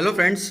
Hello friends,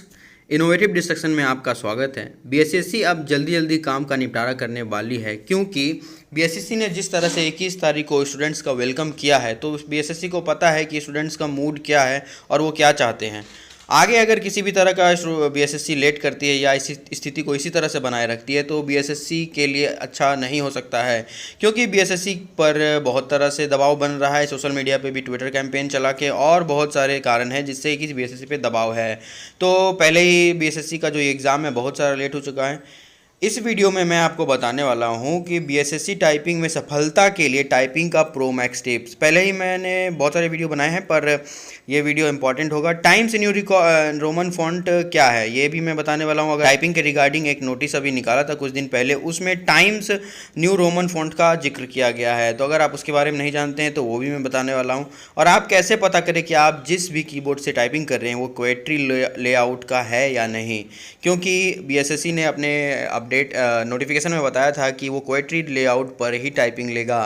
innovative discussion में आपका स्वागत है। बीएसएससी अब जल्दी जल्दी काम का निपटारा करने वाली है, क्योंकि बीएसएससी ने जिस तरह से 21 तारीख को स्टूडेंट्स का वेलकम किया है, तो बीएसएससी को पता है कि स्टूडेंट्स का मूड क्या है और वो क्या चाहते हैं। आगे अगर किसी भी तरह का बीएसएससी लेट करती है या इसी स्थिति को इसी तरह से बनाए रखती है, तो बीएसएससी के लिए अच्छा नहीं हो सकता है, क्योंकि बीएसएससी पर बहुत तरह से दबाव बन रहा है। सोशल मीडिया पे भी ट्विटर कैंपेन चला के और बहुत सारे कारण हैं जिससे कि बीएसएससी पे दबाव है। तो पहले ही बीएसएससी का जो एग्ज़ाम है बहुत सारा लेट हो चुका है। इस वीडियो में मैं आपको बताने वाला हूं कि बीएसएससी टाइपिंग में सफलता के लिए टाइपिंग का प्रो मैक्स टिप्स। पहले ही मैंने बहुत सारे वीडियो बनाए हैं, पर ये वीडियो इंपॉर्टेंट होगा। टाइम्स न्यू रोमन फॉन्ट क्या है ये भी मैं बताने वाला हूं। अगर टाइपिंग के रिगार्डिंग एक नोटिस अभी निकाला था कुछ दिन पहले, उसमें टाइम्स न्यू रोमन फॉन्ट का जिक्र किया गया है। तो अगर आप उसके बारे में नहीं जानते हैं तो वो भी मैं बताने वाला हूँ। और आप कैसे पता करें कि आप जिस भी कीबोर्ड से टाइपिंग कर रहे हैं वो क्वेट्री लेआउट का है या नहीं, क्योंकि बीएसएससी ने अपने अपडेट नोटिफिकेशन में बताया था कि वो क्वेट्री लेआउट पर ही टाइपिंग लेगा।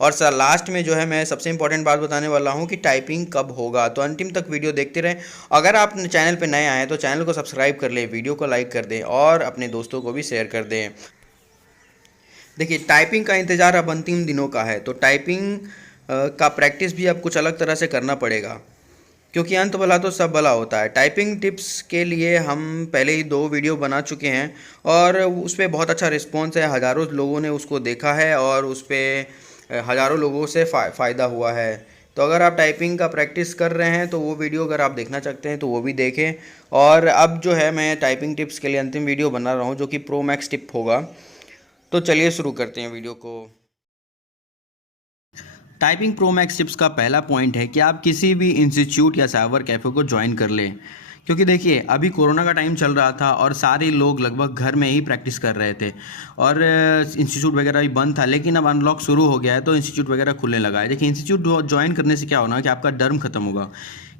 और सर लास्ट में जो है मैं सबसे इंपॉर्टेंट बात बताने वाला हूँ कि टाइपिंग कब होगा। तो अंतिम तक वीडियो देखते रहें। अगर आप चैनल पर नए आए हैं तो चैनल को सब्सक्राइब कर लें, वीडियो को लाइक कर दें और अपने दोस्तों को भी शेयर कर दें। देखिए, टाइपिंग का इंतज़ार अब अंतिम दिनों का है, तो टाइपिंग का प्रैक्टिस भी अब कुछ अलग तरह से करना पड़ेगा, क्योंकि अंत भला तो सब भला होता है। टाइपिंग टिप्स के लिए हम पहले ही 2 वीडियो बना चुके हैं और उस पर बहुत अच्छा रिस्पॉन्स है। हज़ारों लोगों ने उसको देखा है और उस पर हज़ारों लोगों से फ़ायदा हुआ है। तो अगर आप टाइपिंग का प्रैक्टिस कर रहे हैं तो वो वीडियो अगर आप देखना चाहते हैं तो वो भी देखें। और अब जो है मैं टाइपिंग टिप्स के लिए अंतिम वीडियो बना रहा हूँ जो कि प्रो मैक्स टिप होगा। तो चलिए शुरू करते हैं वीडियो को। टाइपिंग प्रो मैक्स टिप्स का पहला पॉइंट है कि आप किसी भी इंस्टीट्यूट या साइबर कैफ़े को ज्वाइन कर लें, क्योंकि देखिए अभी कोरोना का टाइम चल रहा था और सारे लोग लगभग घर में ही प्रैक्टिस कर रहे थे और इंस्टीट्यूट वगैरह भी बंद था। लेकिन अब अनलॉक शुरू हो गया है तो इंस्टीट्यूट वगैरह खुलने लगा है। देखिए, इंस्टीट्यूट ज्वाइन करने से क्या होना कि आपका डर खत्म होगा,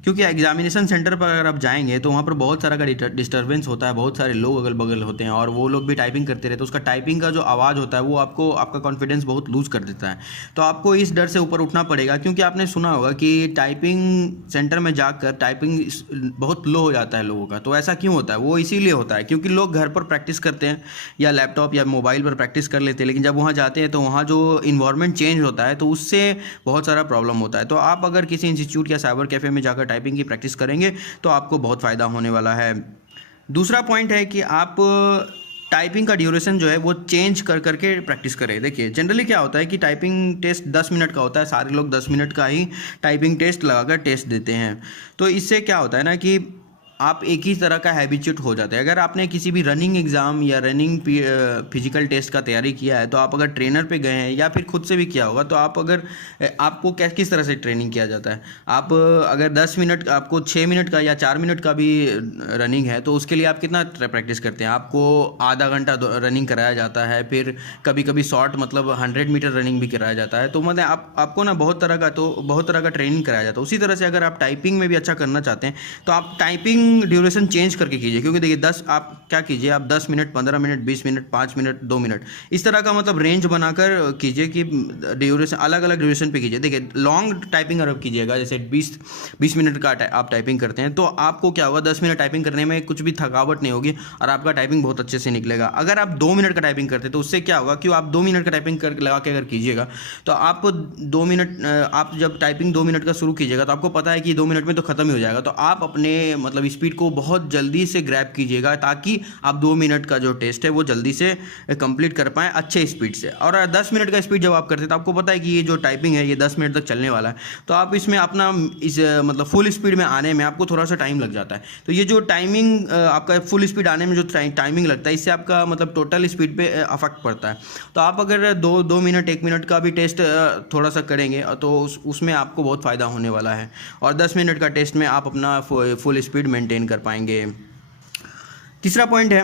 क्योंकि एग्जामिनेशन सेंटर पर अगर आप जाएंगे तो वहाँ पर बहुत सारा का डिस्टर्बेंस होता है, बहुत सारे लोग अगल बगल होते हैं और वो लोग भी टाइपिंग करते रहते हैं। उसका टाइपिंग का जो आवाज़ होता है वो आपका कॉन्फिडेंस बहुत लूज़ कर देता है। तो आपको इस डर से ऊपर उठना पड़ेगा, क्योंकि आपने सुना होगा कि टाइपिंग सेंटर में जाकर टाइपिंग बहुत लो हो जाता है लोगों का। तो ऐसा क्यों होता है? वो इसीलिए होता है क्योंकि लोग घर पर प्रैक्टिस करते हैं या लैपटॉप या मोबाइल पर प्रैक्टिस कर लेते हैं, लेकिन जब वहाँ जाते हैं तो वहाँ जो इन्वायरमेंट चेंज होता है तो उससे बहुत सारा प्रॉब्लम होता है। तो आप अगर किसी इंस्टीट्यूट या साइबर कैफ़े में जाकर टाइपिंग की प्रैक्टिस करेंगे तो आपको बहुत फ़ायदा होने वाला है। दूसरा पॉइंट है कि आप टाइपिंग का ड्यूरेशन जो है वो चेंज कर करके प्रैक्टिस करें। देखिए, जनरली क्या होता है कि टाइपिंग टेस्ट 10 मिनट का होता है, सारे लोग 10 मिनट का ही टाइपिंग टेस्ट लगाकर टेस्ट देते हैं। तो इससे क्या होता है ना कि आप एक ही तरह का हैबिचुएट हो जाते हैं। अगर आपने किसी भी रनिंग एग्ज़ाम या रनिंग फिजिकल टेस्ट का तैयारी किया है तो आप अगर ट्रेनर पे गए हैं या फिर खुद से भी किया होगा, तो आप अगर आपको किस तरह से ट्रेनिंग किया जाता है, आप अगर 10 मिनट आपको 6 मिनट का या 4 मिनट का भी रनिंग है तो उसके लिए आप कितना प्रैक्टिस करते हैं? आपको आधा घंटा रनिंग कराया जाता है, फिर कभी कभी शॉर्ट मतलब 100 मीटर रनिंग भी कराया जाता है। तो मतलब आपको ना बहुत तरह का ट्रेनिंग कराया जाता है। उसी तरह से अगर आप टाइपिंग में भी अच्छा करना चाहते हैं तो आप टाइपिंग ड्यूरेशन चेंज करके कीजिए, क्योंकि देखिए 10 आप क्या कीजिए, आप 10 minute, 15 minute, 20 minute, 5 minute, 2 minute, इस तरह का मतलब रेंज बनाकर कीजिए कि ड्यूरेशन अलग अलग ड्यूरेशन पे कीजिए। देखिए, लॉन्ग टाइपिंग अगर कीजिएगा, जैसे 20 मिनट का आप टाइपिंग करते हैं, तो आपको क्या होगा, 10 मिनट टाइपिंग करने में कुछ भी थकावट नहीं होगी और आपका टाइपिंग बहुत अच्छे से निकलेगा। अगर आप 2 मिनट का टाइपिंग करते हैं तो उससे क्या होगा कि आप 2 मिनट का टाइपिंग कर लगा के अगर कीजिएगा तो आप 2 मिनट, आप जब टाइपिंग 2 मिनट का शुरू कीजिएगा तो आपको पता है कि 2 मिनट में तो खत्म ही हो जाएगा। तो आप अपने मतलब स्पीड को बहुत जल्दी से ग्रैब कीजिएगा ताकि आप 2 मिनट का जो टेस्ट है वो जल्दी से कंप्लीट कर पाएँ अच्छे स्पीड से। और 10 मिनट का स्पीड जब आप करते हैं तो आपको पता है कि ये जो टाइपिंग है ये 10 मिनट तक चलने वाला है, तो आप इसमें अपना इस मतलब फुल स्पीड में आने में आपको थोड़ा सा टाइम लग जाता है। तो ये जो टाइमिंग आपका फुल स्पीड आने में जो टाइमिंग लगता है, इससे आपका मतलब टोटल स्पीड पे अफेक्ट पड़ता है। तो आप अगर 2 मिनट 1 मिनट का भी टेस्ट थोड़ा सा करेंगे तो उसमें आपको बहुत फ़ायदा होने वाला है और 10 मिनट का टेस्ट में आप अपना फुल स्पीड मेंटेन कर पाएंगे। तीसरा पॉइंट है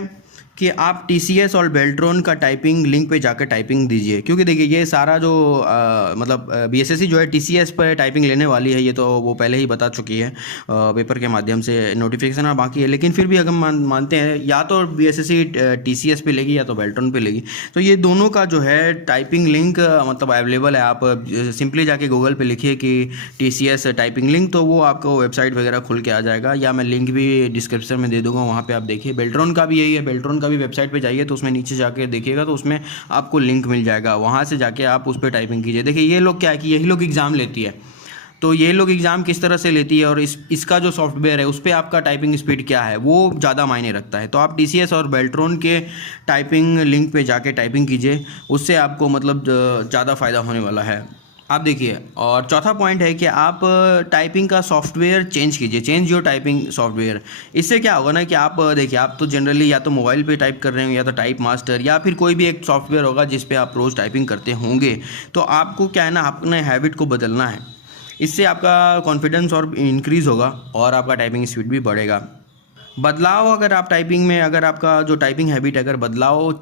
कि आप TCS और बेल्ट्रॉन का टाइपिंग लिंक पे जाकर टाइपिंग दीजिए, क्योंकि देखिए ये सारा जो मतलब BSSC जो है TCS पर टाइपिंग लेने वाली है, ये तो वो पहले ही बता चुकी है पेपर के माध्यम से, नोटिफिकेशन और बाकी है। लेकिन फिर भी अगर मानते हैं या तो BSSC TCS पे लेगी या तो बेल्ट्रॉन पे लेगी, तो ये दोनों का जो है टाइपिंग लिंक मतलब अवेलेबल है। आप सिंपली जाके गूगल पे लिखिए कि TCS टाइपिंग लिंक, तो वो आपको वेबसाइट वगैरह खुल के आ जाएगा, या मैं लिंक भी डिस्क्रिप्शन में दे दूंगा, वहाँ पे आप देखिए। बेल्ट्रॉन का भी यही है, बेल्ट्रॉन का भी वेबसाइट पे जाइए तो उसमें नीचे जाके देखिएगा तो उसमें आपको लिंक मिल जाएगा, वहाँ से जाके आप उस पर टाइपिंग कीजिए। देखिए ये लोग क्या है कि यही लोग एग्ज़ाम लेती है, तो ये लोग एग्ज़ाम किस तरह से लेती है और इसका जो सॉफ्टवेयर है उस पर आपका टाइपिंग स्पीड क्या है वो ज़्यादा मायने रखता है। तो आप TCS और बेल्ट्रॉन के टाइपिंग लिंक पे जाके टाइपिंग कीजिए, उससे आपको मतलब ज़्यादा फ़ायदा होने वाला है। आप देखिए, और चौथा पॉइंट है कि आप टाइपिंग का सॉफ्टवेयर चेंज कीजिए, चेंज योर टाइपिंग सॉफ्टवेयर। इससे क्या होगा ना कि आप देखिए, आप तो जनरली या तो मोबाइल पे टाइप कर रहे हो या तो टाइप मास्टर या फिर कोई भी एक सॉफ्टवेयर होगा जिस पे आप रोज़ टाइपिंग करते होंगे। तो आपको क्या है ना, अपने हैबिट को बदलना है, इससे आपका कॉन्फिडेंस और इंक्रीज़ होगा और आपका टाइपिंग स्पीड भी बढ़ेगा। बदलाव अगर आप टाइपिंग में, अगर आपका जो टाइपिंग हैबिट अगर बदलाव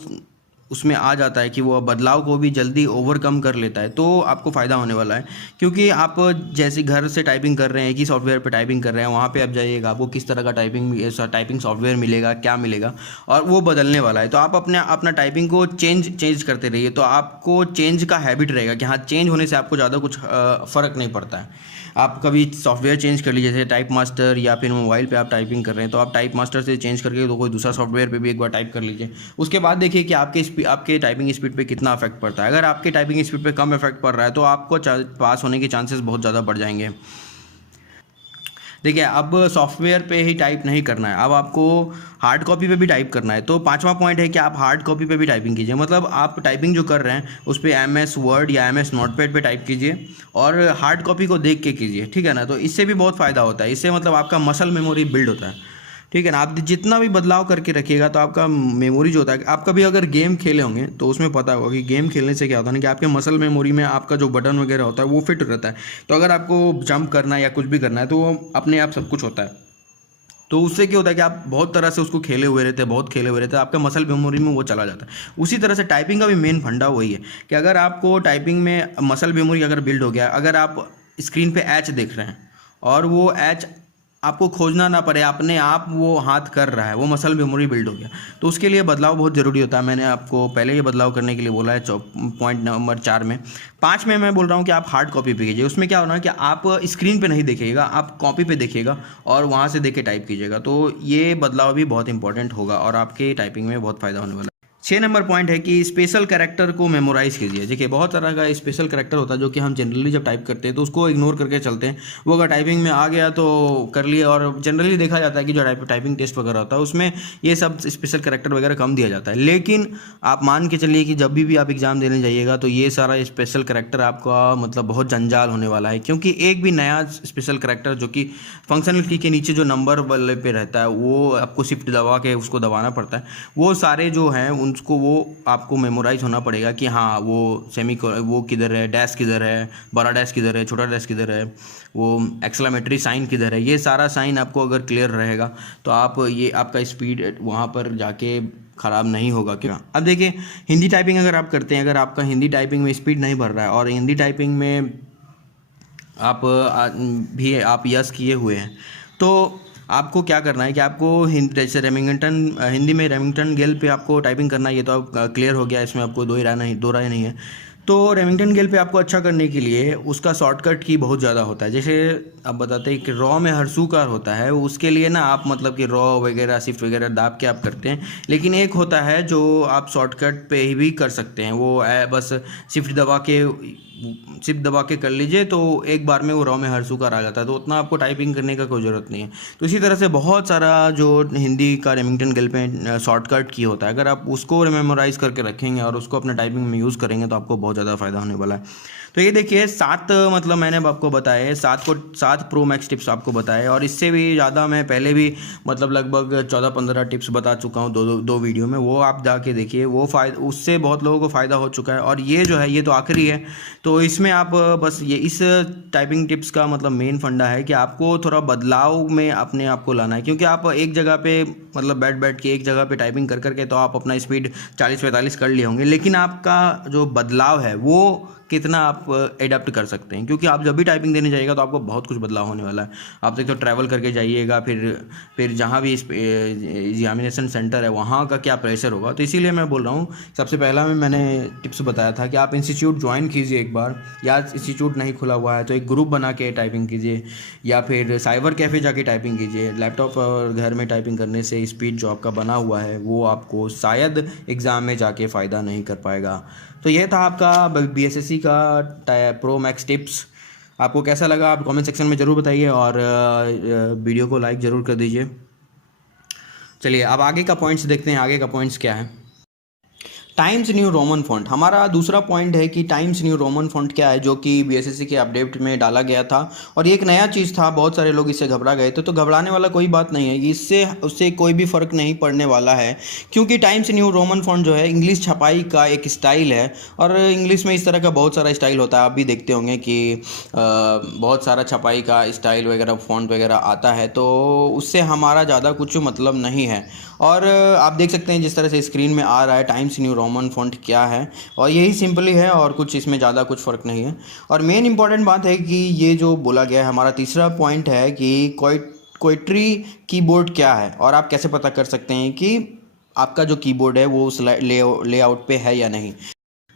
उसमें आ जाता है कि वो बदलाव को भी जल्दी ओवरकम कर लेता है, तो आपको फ़ायदा होने वाला है। क्योंकि आप जैसे घर से टाइपिंग कर रहे हैं, एक ही सॉफ्टवेयर पे टाइपिंग कर रहे हैं, वहाँ पे आप जाइएगा, आपको किस तरह का टाइपिंग सॉफ्टवेयर मिलेगा, क्या मिलेगा, और वो बदलने वाला है। तो आप अपना टाइपिंग को चेंज करते रहिए, तो आपको चेंज का हैबिट रहेगा कि हाँ, चेंज होने से आपको ज़्यादा कुछ फ़र्क नहीं पड़ता है। आप कभी सॉफ्टवेयर चेंज कर लीजिए, जैसे टाइप मास्टर, या फिर मोबाइल पे आप टाइपिंग कर रहे हैं तो आप टाइप मास्टर से चेंज करके तो कोई दूसरा सॉफ्टवेयर पे भी एक बार टाइप कर लीजिए। उसके बाद देखिए कि आपके टाइपिंग स्पीड पे कितना इफेक्ट पड़ता है। अगर आपके टाइपिंग स्पीड पे कम इफेक्ट पड़ रहा है तो आपको पास होने के चांसेस बहुत ज़्यादा बढ़ जाएंगे। देखिए, अब सॉफ्टवेयर पे ही टाइप नहीं करना है, अब आपको हार्ड कॉपी पे भी टाइप करना है। तो पांचवा पॉइंट है कि आप हार्ड कॉपी पे भी टाइपिंग कीजिए, मतलब आप टाइपिंग जो कर रहे हैं उस पर MS वर्ड या MS नोटपैड पे टाइप कीजिए और हार्ड कॉपी को देख के कीजिए, ठीक है ना। तो इससे भी बहुत फ़ायदा होता है, इससे मतलब आपका मसल मेमोरी बिल्ड होता है, ठीक है ना। आप जितना भी बदलाव करके रखिएगा तो आपका मेमोरी जो होता है, आप कभी अगर गेम खेले होंगे तो उसमें पता होगा कि गेम खेलने से क्या होता है ना कि आपके मसल मेमोरी में आपका जो बटन वगैरह होता है वो फिट रहता है। तो अगर आपको जंप करना है या कुछ भी करना है तो वो अपने आप सब कुछ होता है। तो उससे क्या होता है कि आप बहुत तरह से उसको खेले हुए रहते हैं, बहुत खेले हुए रहते हैं, आपके मसल मेमोरी में वो चला जाता है। उसी तरह से टाइपिंग का भी मेन फंडा वही है कि अगर आपको टाइपिंग में मसल मेमोरी अगर बिल्ड हो गया, अगर आप स्क्रीन पे एच देख रहे हैं और वो एच आपको खोजना ना पड़े, अपने आप वो हाथ कर रहा है, वो मसल मेमोरी बिल्ड हो गया। तो उसके लिए बदलाव बहुत ज़रूरी होता है। मैंने आपको पहले ये बदलाव करने के लिए बोला है पॉइंट नंबर 4 में। 5 में मैं बोल रहा हूँ कि आप हार्ड कॉपी पे कीजिए। उसमें क्या होना है कि आप स्क्रीन पे नहीं देखिएगा, आप कॉपी पे देखिएगा और वहाँ से देख के टाइप कीजिएगा। तो ये बदलाव भी बहुत इंपॉर्टेंट होगा और आपके टाइपिंग में बहुत फ़ायदा होने वाला है। 6 नंबर पॉइंट है कि स्पेशल कैरेक्टर को मेमोराइज़ कीजिए। देखिए, बहुत तरह का स्पेशल कैरेक्टर होता है जो कि हम जनरली जब टाइप करते हैं तो उसको इग्नोर करके चलते हैं। वो अगर टाइपिंग में आ गया तो कर लिए, और जनरली देखा जाता है कि जो टाइपिंग टेस्ट वगैरह होता है उसमें ये सब स्पेशल कैरेक्टर वगैरह कम दिया जाता है। लेकिन आप मान के चलिए कि जब भी आप एग्ज़ाम देने जाइएगा तो ये सारा स्पेशल कैरेक्टर आपका मतलब बहुत जंजाल होने वाला है, क्योंकि एक भी नया स्पेशल कैरेक्टर जो कि फंक्शनल की के नीचे जो नंबर वाले पे रहता है वो आपको शिफ्ट दबा के उसको दबाना पड़ता है। वो सारे जो हैं उसको वो आपको मेमोराइज होना पड़ेगा कि हाँ, वो वो किधर है, डैश किधर है, बड़ा डैश किधर है, छोटा डैश किधर है, वो एक्सक्लेमेटरी साइन किधर है। ये सारा साइन आपको अगर क्लियर रहेगा तो आप ये आपका स्पीड वहाँ पर जाके ख़राब नहीं होगा। क्या अब देखिए, हिंदी टाइपिंग अगर आप करते हैं, अगर आपका हिंदी टाइपिंग में स्पीड नहीं बढ़ रहा है और हिंदी टाइपिंग में आप यस किए हुए हैं, तो आपको क्या करना है कि आपको जैसे हिंदी में रेमिंगटन गेल पे आपको टाइपिंग करना है। ये तो अब क्लियर हो गया, इसमें आपको दो राय नहीं है। तो रेमिंगटन गेल पे आपको अच्छा करने के लिए उसका शॉर्टकट की बहुत ज़्यादा होता है। जैसे आप बताते हैं कि रॉ में हरसुकार होता है, उसके लिए ना आप मतलब कि रॉ वगैरह शिफ्ट वगैरह दाब के आप करते हैं। लेकिन एक होता है जो आप शॉर्टकट पे ही भी कर सकते हैं, वो बस शिफ्ट दबा के कर लीजिए तो एक बार में वो रॉ में हरसुकार आ जाता है। तो उतना आपको टाइपिंग करने का कोई ज़रूरत नहीं है। तो इसी तरह से बहुत सारा जो हिंदी का रेमिंगटन गेल पे शॉर्टकट की होता है, अगर आप उसको मेमोराइज़ करके रखेंगे और उसको अपने टाइपिंग में यूज़ करेंगे तो आपको बहुत ज़्यादा फ़ायदा होने वाला है। तो ये देखिए 7 मतलब मैंने आपको बताए 7 प्रो मैक्स टिप्स आपको बताए, और इससे भी ज़्यादा मैं पहले भी मतलब लगभग 14-15 टिप्स बता चुका हूँ दो वीडियो में। वो आप जाके देखिए, वो उससे बहुत लोगों को फ़ायदा हो चुका है। और ये जो है ये तो आखिरी है। तो तो इसमें आप बस ये इस टाइपिंग टिप्स का मतलब मेन फंडा है कि आपको थोड़ा बदलाव में अपने आप को लाना है, क्योंकि आप एक जगह पे मतलब बैठ बैठ के एक जगह पे टाइपिंग कर करके तो आप अपना स्पीड 40-45 कर लिए होंगे, लेकिन आपका जो बदलाव है वो कितना आप एडाप्ट कर सकते हैं, क्योंकि आप जब भी टाइपिंग देने जाइएगा तो आपको बहुत कुछ बदलाव होने वाला है। आप देख तो ट्रैवल करके जाइएगा, फिर जहाँ भी एग्जामिनेशन सेंटर है वहाँ का क्या प्रेशर होगा। तो इसीलिए मैं बोल रहा हूँ, सबसे पहला में मैंने टिप्स बताया था कि आप इंस्टीट्यूट ज्वाइन कीजिए एक बार, या इंस्टीट्यूट नहीं खुला हुआ है तो एक ग्रुप बना के टाइपिंग कीजिए, या फिर साइबर कैफ़े जाके टाइपिंग कीजिए। लैपटॉप और घर में टाइपिंग करने से स्पीड जो आपका बना हुआ है वो आपको शायद एग्ज़ाम में जाके फ़ायदा नहीं कर पाएगा। तो यह था आपका बीएसएससी का प्रो मैक्स टिप्स। आपको कैसा लगा आप कमेंट सेक्शन में ज़रूर बताइए, और वीडियो को लाइक ज़रूर कर दीजिए। चलिए अब आगे का पॉइंट्स देखते हैं, आगे का पॉइंट्स क्या है। टाइम्स न्यू रोमन फॉन्ट, हमारा दूसरा पॉइंट है कि टाइम्स न्यू रोमन फॉन्ट क्या है, जो कि बीएसएससी के अपडेट में डाला गया था और ये एक नया चीज़ था। बहुत सारे लोग इससे घबरा गए थे, तो घबराने वाला कोई बात नहीं है, इससे उससे कोई भी फ़र्क नहीं पड़ने वाला है, क्योंकि टाइम्स न्यू रोमन फॉन्ट जो है इंग्लिश छपाई का एक स्टाइल है। और इंग्लिश में इस तरह का बहुत सारा स्टाइल होता है, आप भी देखते होंगे कि बहुत सारा छपाई का स्टाइल वगैरह फॉन्ट वगैरह आता है, तो उससे हमारा ज़्यादा कुछ मतलब नहीं है। और आप देख सकते हैं जिस तरह से स्क्रीन में आ रहा है टाइम्स न्यू रोमन फॉन्ट क्या है, और यही सिंपली है और कुछ इसमें ज़्यादा कुछ फ़र्क नहीं है। और मेन इंपॉर्टेंट बात है कि ये जो बोला गया है, हमारा तीसरा पॉइंट है कि कोएट्री कीबोर्ड क्या है, और आप कैसे पता कर सकते हैं कि आपका जो कीबोर्ड है वो उस लेआउट पे है या नहीं।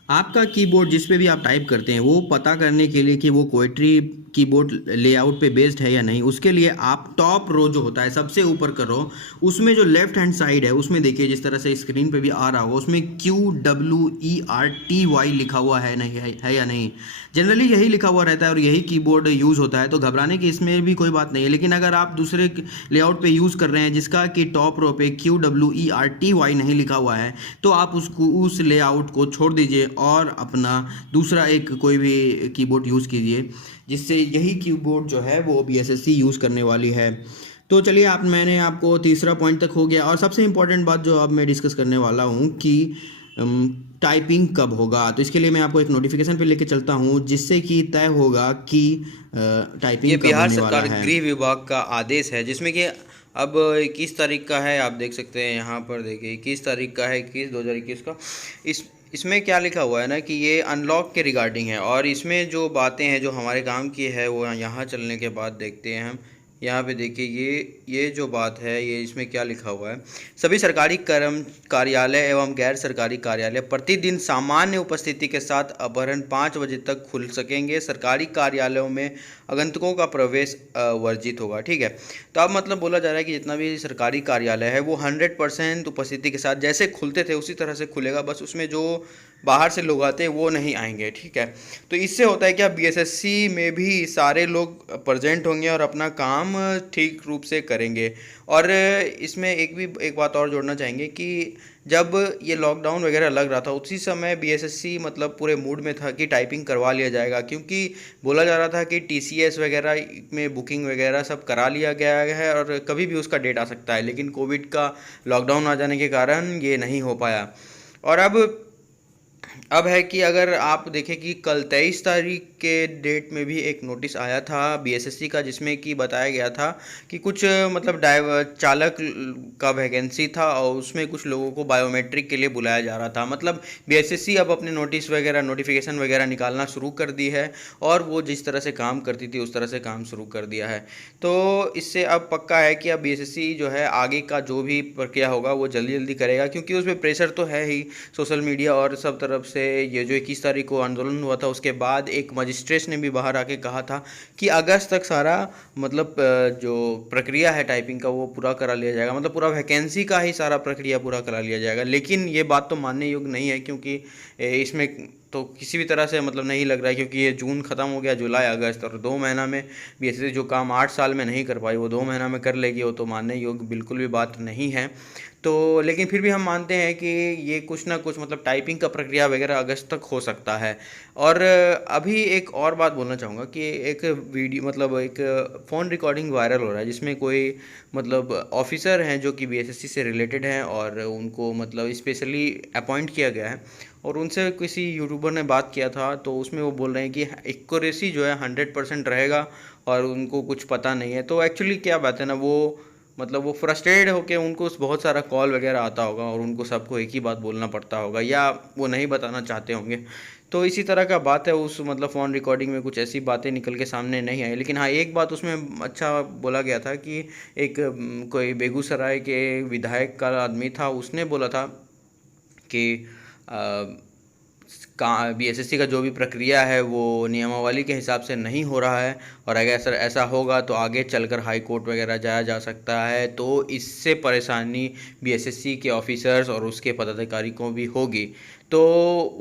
आपका कीबोर्ड जिस पे भी आप टाइप करते हैं वो पता करने के लिए कि वो कोएट्री कीबोर्ड लेआउट पे बेस्ड है या नहीं, उसके लिए आप टॉप रो जो होता है सबसे ऊपर का रो, उसमें जो लेफ्ट हैंड साइड है उसमें देखिए, जिस तरह से स्क्रीन पे भी आ रहा होगा, उसमें QWERTY लिखा हुआ है नहीं है या नहीं। जनरली यही लिखा हुआ रहता है और यही कीबोर्ड यूज़ होता है, तो घबराने की इसमें भी कोई बात नहीं है। लेकिन अगर आप दूसरे लेआउट पे यूज़ कर रहे हैं जिसका कि टॉप रो पे QWERTY नहीं लिखा हुआ है, तो आप उस लेआउट को छोड़ दीजिए और अपना दूसरा एक कोई भी कीबोर्ड यूज़ कीजिए, जिससे यही कीबोर्ड जो है वो बीएसएससी यूज़ करने वाली है। तो चलिए मैंने आपको तीसरा पॉइंट तक हो गया, और सबसे इम्पॉर्टेंट बात जो अब मैं डिस्कस करने वाला हूँ कि टाइपिंग कब होगा। तो इसके लिए मैं आपको एक नोटिफिकेशन पे लेके चलता हूँ, जिससे कि तय होगा कि टाइपिंग ये कब बिहार होने वाला सरकार है। गृह विभाग का आदेश है, जिसमें कि अब 21 तारीख का है। आप देख सकते हैं यहाँ पर, देखिए 21 तारीख का है, 21/2021 का। इसमें क्या लिखा हुआ है ना कि ये अनलॉक के रिगार्डिंग है, और इसमें जो बातें हैं जो हमारे काम की है वो यहाँ चलने के बाद देखते हैं हम। यहाँ पे देखिए ये जो बात है, ये इसमें क्या लिखा हुआ है। सभी सरकारी कार्यालय एवं गैर सरकारी कार्यालय प्रतिदिन सामान्य उपस्थिति के साथ अपराह्न 5 बजे तक खुल सकेंगे। सरकारी कार्यालयों में आगंतुकों का प्रवेश वर्जित होगा। ठीक है, तो अब मतलब बोला जा रहा है कि जितना भी सरकारी कार्यालय है वो 100% उपस्थिति के साथ जैसे खुलते थे उसी तरह से खुलेगा, बस उसमें जो बाहर से लोग आते हैं वो नहीं आएंगे। ठीक है, तो इससे होता है क्या, बीएसएससी में भी सारे लोग प्रेजेंट होंगे और अपना काम ठीक रूप से करेंगे। और इसमें एक बात और जोड़ना चाहेंगे कि जब ये लॉकडाउन वगैरह लग रहा था उसी समय बीएसएससी मतलब पूरे मूड में था कि टाइपिंग करवा लिया जाएगा, क्योंकि बोला जा रहा था कि टीसीएस वगैरह में बुकिंग वगैरह सब करा लिया गया है और कभी भी उसका डेट आ सकता है, लेकिन कोविड का लॉकडाउन आ जाने के कारण ये नहीं हो पाया। और अब है कि अगर आप देखें कि कल 23 तारीख के डेट में भी एक नोटिस आया था बीएसएससी का, जिसमें कि बताया गया था कि कुछ मतलब चालक का वैकेंसी था और उसमें कुछ लोगों को बायोमेट्रिक के लिए बुलाया जा रहा था। मतलब बीएसएससी अब अपने नोटिस वगैरह नोटिफिकेशन वगैरह निकालना शुरू कर दी है, और वो जिस तरह से काम करती थी उस तरह से काम शुरू कर दिया है। तो इससे अब पक्का है कि अब बीएसएससी जो है आगे का जो भी प्रक्रिया होगा वो जल्दी जल्दी करेगा, क्योंकि उसमें प्रेशर तो है ही सोशल मीडिया और सब तरफ से। ये जो 21 तारीख को आंदोलन हुआ था उसके बाद एक मजिस्ट्रेट ने भी बाहर आके कहा था कि अगस्त तक सारा मतलब जो प्रक्रिया है टाइपिंग का वो पूरा करा लिया जाएगा, मतलब पूरा वैकेंसी का ही सारा प्रक्रिया पूरा करा लिया जाएगा। लेकिन ये बात तो मानने योग्य नहीं है, क्योंकि इसमें तो किसी भी तरह से मतलब नहीं लग रहा है, क्योंकि ये जून ख़त्म हो गया, जुलाई अगस्त, और 2 महीना में बीएसएससी जो काम 8 साल में नहीं कर पाई वो 2 महीना में कर लेगी, वो तो मानने योग्य बिल्कुल भी बात नहीं है। तो लेकिन फिर भी हम मानते हैं कि ये कुछ ना कुछ मतलब टाइपिंग का प्रक्रिया वगैरह अगस्त तक हो सकता है। और अभी एक और बात बोलना चाहूँगा कि एक वीडियो मतलब एक फ़ोन रिकॉर्डिंग वायरल हो रहा है, जिसमें कोई मतलब ऑफिसर हैं जो कि बीएसएससी से रिलेटेड हैं और उनको मतलब स्पेशली अपॉइंट किया गया है, और उनसे किसी यूट्यूबर ने बात किया था, तो उसमें वो बोल रहे हैं कि एक्यूरेसी जो है 100% रहेगा और उनको कुछ पता नहीं है। तो एक्चुअली क्या बात है ना, वो मतलब वो फ्रस्ट्रेटेड होके उनको बहुत सारा कॉल वगैरह आता होगा और उनको सबको एक ही बात बोलना पड़ता होगा, या वो नहीं बताना चाहते होंगे। तो इसी तरह का बात है, उस मतलब फ़ोन रिकॉर्डिंग में कुछ ऐसी बातें निकल के सामने नहीं आई। लेकिन हाँ, एक बात उसमें अच्छा बोला गया था कि एक कोई बेगूसराय के विधायक का आदमी था, उसने बोला था कि का बीएसएससी का जो भी प्रक्रिया है वो नियमावली के हिसाब से नहीं हो रहा है, और अगर ऐसा ऐसा होगा तो आगे चलकर हाई कोर्ट वगैरह जाया जा सकता है। तो इससे परेशानी बीएसएससी के ऑफिसर्स और उसके पदाधिकारी को भी होगी। तो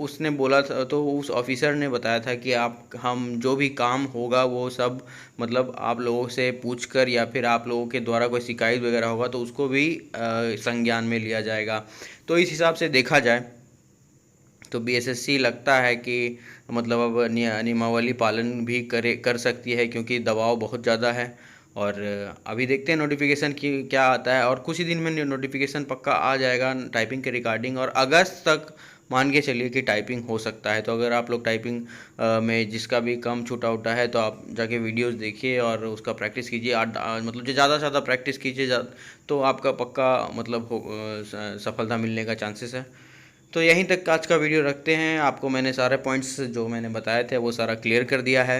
उसने बोला था, तो उस ऑफिसर ने बताया था कि हम जो भी काम होगा वो सब मतलब आप लोगों से पूछकर या फिर आप लोगों के द्वारा कोई शिकायत वगैरह होगा तो उसको भी संज्ञान में लिया जाएगा। तो इस हिसाब से देखा जाए तो बीएसएससी लगता है कि मतलब अब नियमावली पालन भी कर सकती है, क्योंकि दबाव बहुत ज़्यादा है। और अभी देखते हैं नोटिफिकेशन की क्या आता है, और कुछ ही दिन में नोटिफिकेशन पक्का आ जाएगा टाइपिंग के रिगार्डिंग, और अगस्त तक मान के चलिए कि टाइपिंग हो सकता है। तो अगर आप लोग टाइपिंग में जिसका भी कम छूटा उटा है तो आप जाके वीडियोस देखिए और उसका प्रैक्टिस कीजिए। मतलब जो ज़्यादा से ज़्यादा प्रैक्टिस कीजिए तो आपका पक्का मतलब सफलता मिलने का चांसेस है। तो यहीं तक आज का वीडियो रखते हैं। आपको मैंने सारे पॉइंट्स जो मैंने बताए थे वो सारा क्लियर कर दिया है,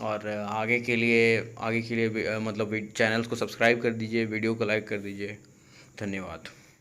और आगे के लिए मतलब चैनल्स को सब्सक्राइब कर दीजिए, वीडियो को लाइक कर दीजिए। धन्यवाद।